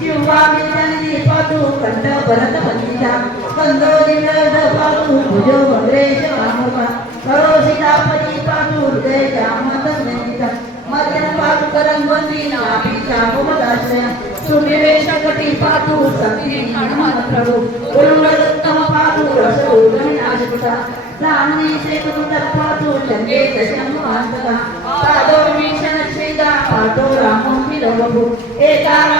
किंवा मे जननी पातु कंठ भरत वंदिता कंदो दिव्यद पातु भुजो भद्रेश कामुका करो सीतापती पातु हृदय जामत नंदिता मध्यम पातु करं वंदी नाभि चामुमदाश्रय सुनिवेश कटी पातु सती हनुमत प्रभु उल्लदत्तम पातु रस उल्लनाशकुटा रामने सेतु पातु चंदे दशम वास्तका पादो विभीषण श्रीदा पादो रामो विरवभु एकारा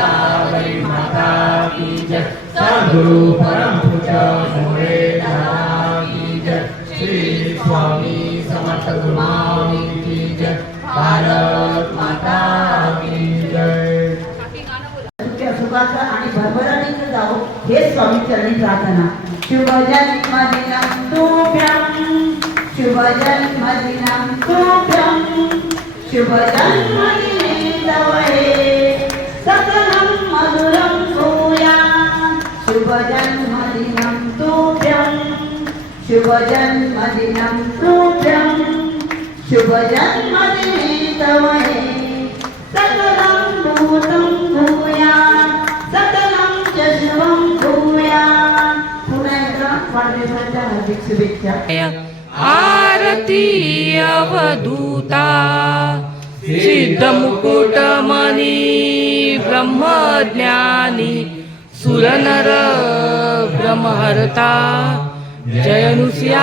गोदावरी माता की जय। सद्गुरु परम पूज्य मोरे की जय। श्री स्वामी समर्थ गुरुमाऊली की जय। भारत माता की जय। सुखाचं आणि भरभराटीचं जावो हे स्वामी चरणी प्रार्थना. शुभ जन्मदिनं तुभ्यं शुभ जन्मदिनं तुभ्यं शुभ जन्म शुभजन्मदिनं तुभ्यं शुभजन्मदिनं तुभ्यं शुभजन्मदिने तव हे सकलं भूतं भूया। सकलं च शुभं भूया। पुन्हा एकदा वाढदिवसाच्या हार्दिक शुभेच्छा। आरती अवधूता। सिद्धमुकुटमणि ब्रह्मज्ञानी। सुरनर ब्रह्महर्ता जयनुस्यात्मज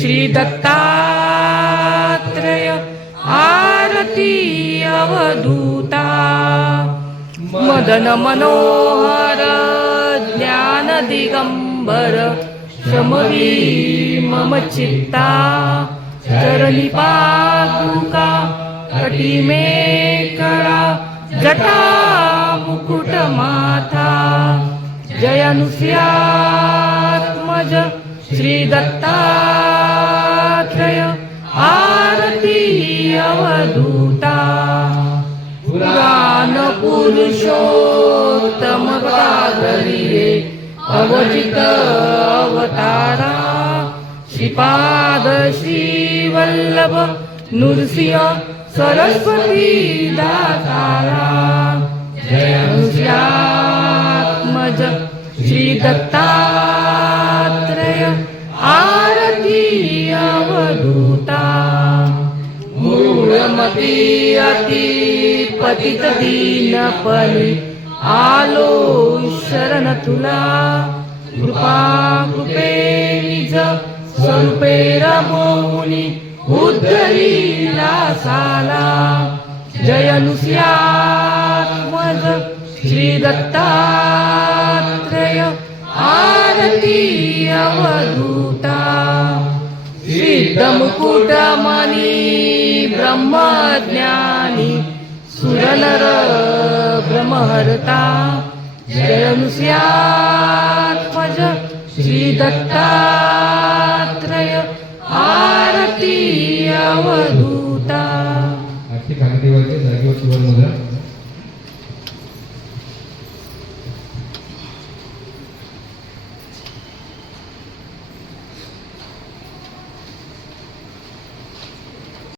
श्रीदत्तात्रय आरती अवधूता। मदन मनोहर ज्ञान दिगंबर शमवी मम चित्ता चरणी पादुका कटी मे करा जटा माता माथा जयनुस्यात्मज श्री दत्तात्रय आरती अवधूता। पुराण पुरुषोत्तम गागरिये अवचित अवतारा। श्रीपाद श्रीवल्लभ नृसिंह सरस्वती दातारा। जयनुष्यात्मज श्री दत्तात्रय आरती अवधूता मूळमती अति पतित आलो शरण तुला। कृपा कृपे निज स्वरूपे रमोनी उद्धरीला साला। जयनुस्यात्मज श्री दत्तात्रय आरती अवधूता सिद्धमुकुटमणि ब्रह्मज्ञानी सुरनर ब्रह्महर्ता। जयनुस्यात्मज श्री दत्ता आरती अवधूता आरती कामदेवाच्या जागेवर सुवर्ण मुद्रा